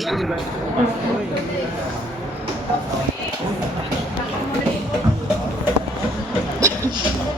Thank you.